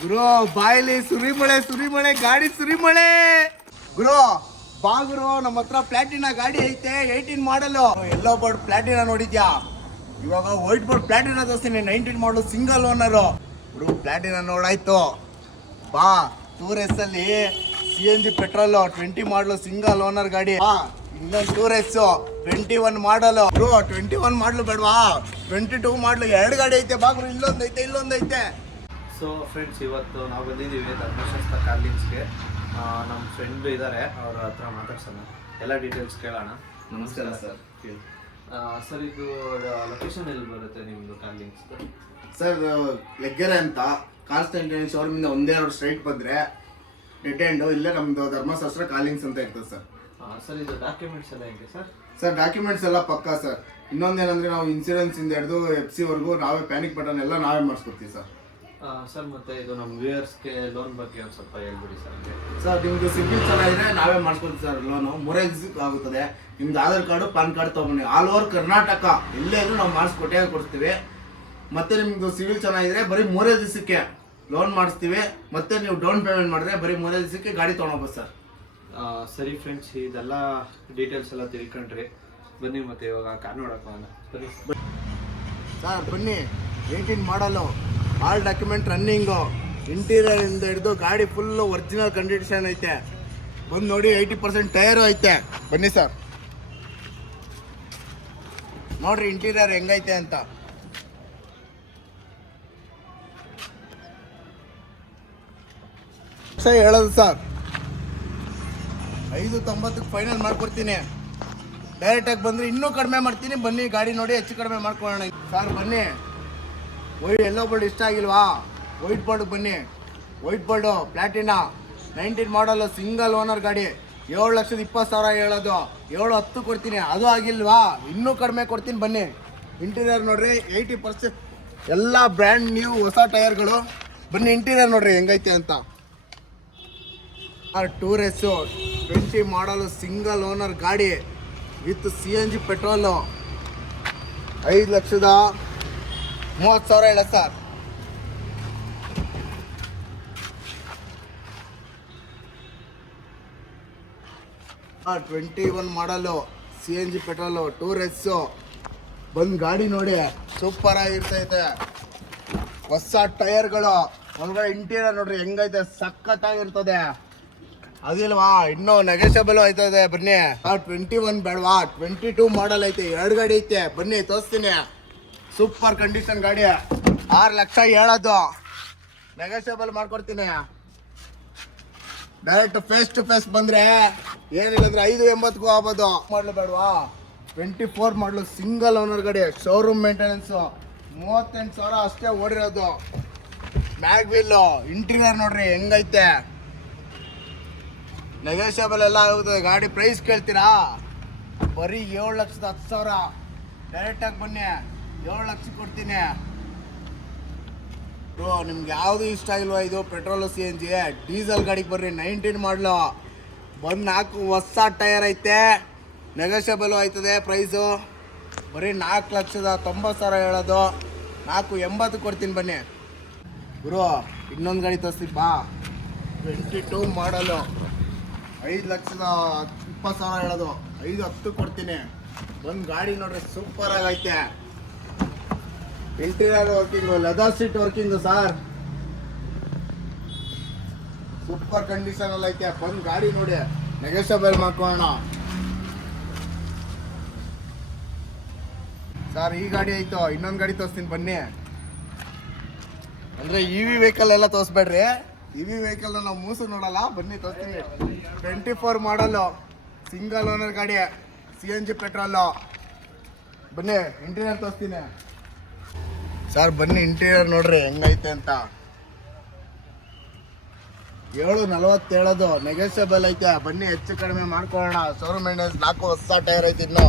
ಗುರು ಬಾಯಿಲಿ ಸುರಿಮಳೆ ಗಾಡಿ ಸುರಿಮಳೆ ಗುರು ಬಾ ಗುರು. ನಮ್ಮ ಹತ್ರ ಪ್ಲಾಟಿನಾ ಗಾಡಿ ಐತೆ 18 ಮಾಡಲು. ಎಲ್ಲೋ ಬೋರ್ಡ್ ಪ್ಲಾಟಿನಾ ನೋಡಿದ್ಯಾ? ಇವಾಗ ವೈಟ್ ಬೋರ್ಡ್ ಪ್ಲಾಟಿನಾ ತೋರಿಸ್ತೀನಿ 19 ಮಾಡಲು ಸಿಂಗಲ್ ಓನರು. ಗುರು ಪ್ಲಾಟಿನಾ ನೋಡಾಯ್ತು ಬಾ. ಟೂರ್ ಎಸ್ ಅಲ್ಲಿ CNG ಪೆಟ್ರೋಲ್ 20 ಮಾಡಲು ಸಿಂಗಲ್ ಓನರ್ ಗಾಡಿ. ಇನ್ನೊಂದು ಟೂರ್ ಎಸ್ 21 ಮಾಡಲು. ಗುರು 21 ಮಾಡಲು ಬೇಡವಾ? 22 ಮಾಡಲು 2 ಗಾಡಿ ಐತೆ ಬಾ ಗುರು. ಇಲ್ಲೊಂದೈತೆ. ಸೊ ಫ್ರೆಂಡ್ಸ್, ಇವತ್ತು ನಾವು ಬಂದಿದ್ದೀವಿ ಧರ್ಮಶಾಸ್ತ್ರ ಕಾರ್ಲಿಂಗ್ಸ್ಗೆ. ನಮ್ಮ ಫ್ರೆಂಡ್ ಇದ್ದಾರೆ, ಅವ್ರ ಹತ್ರ ಮಾತಾಡ್ಸೋಣ, ಎಲ್ಲ ಡೀಟೇಲ್ಸ್ ಕೇಳೋಣ. ನಮಸ್ಕಾರ ಸರ್. ಸರ್, ಇದು ಲೊಕೇಶನ್ ಎಲ್ಲಿ ಬರುತ್ತೆ ನಿಮ್ಮದು ಕಾರ್ಲಿಂಗ್ಸ್? ಸರ್ ಲೆಗ್ಗೆರೆ ಅಂತ ಕಾನ್ಸ್ಟೆಂಟ್ ಶೋರೂಮಿಂದ ಒಂದೇ ರೋಡ್ ಸ್ಟ್ರೈಟ್ ಬಂದರೆ ಡೆಡ್ ಎಂಡು ಇಲ್ಲೇ ನಮ್ಮದು ಧರ್ಮಶಾಸ್ತ್ರ ಕಾಲಿಂಗ್ಸ್ ಅಂತ ಇರ್ತದೆ ಸರ್. ಸರ್, ಇದು ಡಾಕ್ಯುಮೆಂಟ್ಸ್ ಎಲ್ಲ ಹೆಂಗೆ ಸರ್? ಸರ್ ಡಾಕ್ಯುಮೆಂಟ್ಸ್ ಎಲ್ಲ ಪಕ್ಕಾ ಸರ್. ಇನ್ನೊಂದೇನಂದರೆ ನಾವು ಇನ್ಸೂರೆನ್ಸಿಂದ ಹಿಡಿದು FC ನಾವೇ ಪ್ಯಾನಿಕ್ ಬಟನ್ ಎಲ್ಲ ನಾವೇ ಮಾಡಿಸ್ಕೊಡ್ತೀವಿ ಸರ್. ಸರ್, ಮತ್ತೆ ಇದು ನಮ್ಮ ವ್ಯೂಯರ್ಸ್ಗೆ ಲೋನ್ ಬಗ್ಗೆ ಒಂದು ಸ್ವಲ್ಪ ಹೇಳ್ಬಿಡಿ ಸರ್. ಸರ್ ನಿಮ್ಮದು ಸಿಬಿಲ್ ಚೆನ್ನಾಗಿದ್ರೆ ನಾವೇ ಮಾಡಿಸ್ಕೊಡ್ತೀವಿ ಸರ್. ಲೋನು 3 ಎಕ್ಸಿಟ್ ಆಗುತ್ತದೆ. ನಿಮ್ದು ಆಧಾರ್ ಕಾರ್ಡು ಪಾನ್ ಕಾರ್ಡ್ ತೊಗೊಂಡು ಆಲ್ ಓವರ್ ಕರ್ನಾಟಕ ಎಲ್ಲೇ ಇದ್ರೂ ನಾವು ಮಾಡಿಸ್ಕೊಟ್ಟೇ ಕೊಡ್ತೀವಿ. ಮತ್ತು ನಿಮ್ಮದು ಸಿವಿಲ್ ಚೆನ್ನಾಗಿದ್ರೆ ಬರೀ 3 ದಿವಸಕ್ಕೆ ಲೋನ್ ಮಾಡಿಸ್ತೀವಿ. ಮತ್ತು ನೀವು ಡೌನ್ ಪೇಮೆಂಟ್ ಮಾಡಿದ್ರೆ ಬರೀ 3 ದಿವಸಕ್ಕೆ ಗಾಡಿ ತೊಗೊಂಡೋಗ್ಬೋದು ಸರ್. ಸರಿ ಫ್ರೆಂಡ್ಸ್, ಇದೆಲ್ಲ ಡೀಟೇಲ್ಸ್ ಎಲ್ಲ ತಿಳ್ಕೊಂಡ್ರಿ. ಬನ್ನಿ ಮತ್ತೆ ಇವಾಗ ಕಾರ್ ನೋಡೋಕೆ ಹೋಗೋಣ. ಸರಿ ಸರ್ ಬನ್ನಿ. 18 ಮಾಡಲು, ಆಲ್ ಡಾಕ್ಯುಮೆಂಟ್ ರನ್ನಿಂಗು, ಇಂಟೀರಿಯರ್ ಇಂದ ಹಿಡಿದು ಗಾಡಿ ಫುಲ್ಲು ಒರಿಜಿನಲ್ ಕಂಡೀಷನ್ ಐತೆ. ಬಂದು ನೋಡಿ 80% ಟೈರು ಐತೆ. ಬನ್ನಿ ಸರ್ ನೋಡ್ರಿ ಇಂಟೀರಿಯರ್ ಹೆಂಗೈತೆ ಅಂತ. ಸರ್ ಹೇಳೋದು ಸರ್ 590ಕ್ಕೆ ಫೈನಲ್ ಮಾಡ್ಕೊಡ್ತೀನಿ. ಡೈರೆಕ್ಟಾಗಿ ಬಂದರೆ ಇನ್ನೂ ಕಡಿಮೆ ಮಾಡ್ತೀನಿ. ಬನ್ನಿ ಗಾಡಿ ನೋಡಿ ಹೆಚ್ಚು ಕಡಿಮೆ ಮಾಡ್ಕೊಳ್ಳೋಣ ಸರ್. ಬನ್ನಿ. ಎಲ್ಲೋ ಬೋರ್ಡ್ ಇಷ್ಟ ಆಗಿಲ್ವಾ? ವೈಟ್ ಬೋರ್ಡ್ ಬನ್ನಿ. ವೈಟ್ ಬೋರ್ಡು ಪ್ಲಾಟಿನಾ 19 ಮಾಡಲು ಸಿಂಗಲ್ ಓನರ್ ಗಾಡಿ. 7,20,000 ಹೇಳೋದು. 7,10 ಕೊಡ್ತೀನಿ. ಅದು ಆಗಿಲ್ವಾ? ಇನ್ನೂ ಕಡಿಮೆ ಕೊಡ್ತೀನಿ ಬನ್ನಿ. ಇಂಟೀರಿಯರ್ ನೋಡ್ರಿ 80% ಎಲ್ಲ ಬ್ರ್ಯಾಂಡ್ ನ್ಯೂ ಹೊಸ ಟೈರ್ಗಳು. ಬನ್ನಿ ಇಂಟೀರಿಯರ್ ನೋಡ್ರಿ ಹೆಂಗೈತೆ ಅಂತ. ಟೂರ್ ಎಸ್ಸು 20 ಮಾಡಲು ಸಿಂಗಲ್ ಓನರ್ ಗಾಡಿ ವಿತ್ CNG ಪೆಟ್ರೋಲು. 5,30,000 ಹೇಳ ಸರ್. ಹಾಂ 21 ಮಾಡಲು CNG ಪೆಟ್ರೋಲು ಟೂರ್ ಎಸ್ಸು. ಬಂದು ಗಾಡಿ ನೋಡಿ ಸೂಪರ್ ಆಗಿರ್ತೈತೆ. ಹೊಸ ಟೈರ್ಗಳು. ಒಳಗಡೆ ಇಂಟೀರಿಯರ್ ನೋಡ್ರಿ ಹೆಂಗೈತೆ, ಸಖತ್ತಾಗಿರ್ತದೆ. ಅದಿಲ್ವಾ? ಇನ್ನೂ ನೆಗೆಷಬಲ್ ಆಯ್ತದೆ. ಬನ್ನಿ. 21 ಬೇಡವಾ? 22 ಮಾಡಲ್ ಐತೆ. 2 ಗಾಡಿ ಐತೆ. ಬನ್ನಿ ತೋರಿಸ್ತೀನಿ. ಸೂಪರ್ ಕಂಡೀಷನ್ ಗಾಡಿ. 6 ಲಕ್ಷ ಹೇಳೋದು. ನೆಗೆಷಬಲ್ ಮಾಡ್ಕೊಡ್ತೀನಿ. ಡೈರೆಕ್ಟ್ ಫೇಸ್ ಟು ಫೇಸ್ ಬಂದರೆ ಏನಿಲ್ಲಂದ್ರೆ 5,80ಗೂ ಆಗ್ಬೋದು. ಮಾಡಲು ಬೇಡವಾ? 24 ಮಾಡಲು ಸಿಂಗಲ್ ಓನರ್ ಗಾಡಿ. ಶೋರೂಮ್ ಮೇಂಟೆನೆನ್ಸು 38,000 ಅಷ್ಟೇ ಓಡಿರೋದು. Mag wheel. ಇಂಟೀರಿಯರ್ ನೋಡ್ರಿ ಹೆಂಗೈತೆ. ನೆಗೋಷಿಯಬಲ್ ಎಲ್ಲ ಆಗುತ್ತದೆ. ಗಾಡಿ ಪ್ರೈಸ್ ಕೇಳ್ತೀರಾ? ಬರೀ 7,10,000. ಡೈರೆಕ್ಟಾಗಿ ಬನ್ನಿ. 7 ಲಕ್ಷ ಕೊಡ್ತೀನಿ. ಬ್ರೋ ನಿಮ್ಗೆ ಯಾವುದು ಇಷ್ಟ ಆಗಿಲ್ವಾ? ಇದು ಪೆಟ್ರೋಲು CNG ಡೀಸೆಲ್ ಗಾಡಿಗೆ ಬರ್ರಿ. 19 ಮಾಡಲು. ಬಂದು 4 ಹೊಸ ಟೈರ್ ಐತೆ. ನೆಗೋಷಿಯಬಲು ಆಯ್ತದೆ ಪ್ರೈಸು. ಬರೀ 4,90,000 ಹೇಳೋದು. 4,80 ಕೊಡ್ತೀನಿ ಬನ್ನಿ. ಬ್ರೋ ಇನ್ನೊಂದು ಗಾಡಿ ತೋರಿಸ್ತೀನಿ ಬಾ. 22 ಮಾಡಲು 5,20,000 ಹೇಳೋದು. 5,10 ಕೊಡ್ತೀನಿ. ಬಂದು ಗಾಡಿ ನೋಡ್ರಿ ಸೂಪರ್ ಆಗೈತೆ. Interior working, leather seat working sir. Super condition ಅಲ್ಲಿ ಐತೆ. ಬಂದು ಗಾಡಿ ನೋಡಿ ನೆಗೋಷಿಯಬಲ್ ಮಾಡ್ಕೊಳ್ಳೋಣ ಸರ್. ಈ ಗಾಡಿ ಆಯ್ತು. ಇನ್ನೊಂದು ಗಾಡಿ ತೋರಿಸ್ತೀನಿ ಬನ್ನಿ. ಅಂದರೆ EV ವೆಹಿಕಲ್ ಎಲ್ಲ ತೋರಿಸ್ಬೇಡ್ರಿ. EV ವೆಹಿಕಲ್ನ ನಾವು ಮೂಸು ನೋಡಲ್ಲ. ಬನ್ನಿ ತೋರಿಸ್ತೀನಿ. 24 ಮಾಡಲು ಸಿಂಗಲ್ ಓನರ್ ಗಾಡಿ. CNG petrol. ಬನ್ನಿ ಇಂಟೀರಿಯರ್ ತೋರಿಸ್ತೀನಿ ಸರ್. ಬನ್ನಿ ಇಂಟೀರಿಯರ್ ನೋಡ್ರಿ ಹೆಂಗೈತೆ ಅಂತ. 7,40 ಹೇಳೋದು. ನೆಗೋಷಿಯಬಲ್ ಐತೆ. ಬನ್ನಿ ಹೆಚ್ಚು ಕಡಿಮೆ ಮಾಡ್ಕೊಳ್ಳೋಣ. ಶೋರೂಮ್ ಮೇಂಟೆನೆನ್ಸ್ 4 ಹೊಸ ಟೈರ್ ಐತೆ. ಇನ್ನು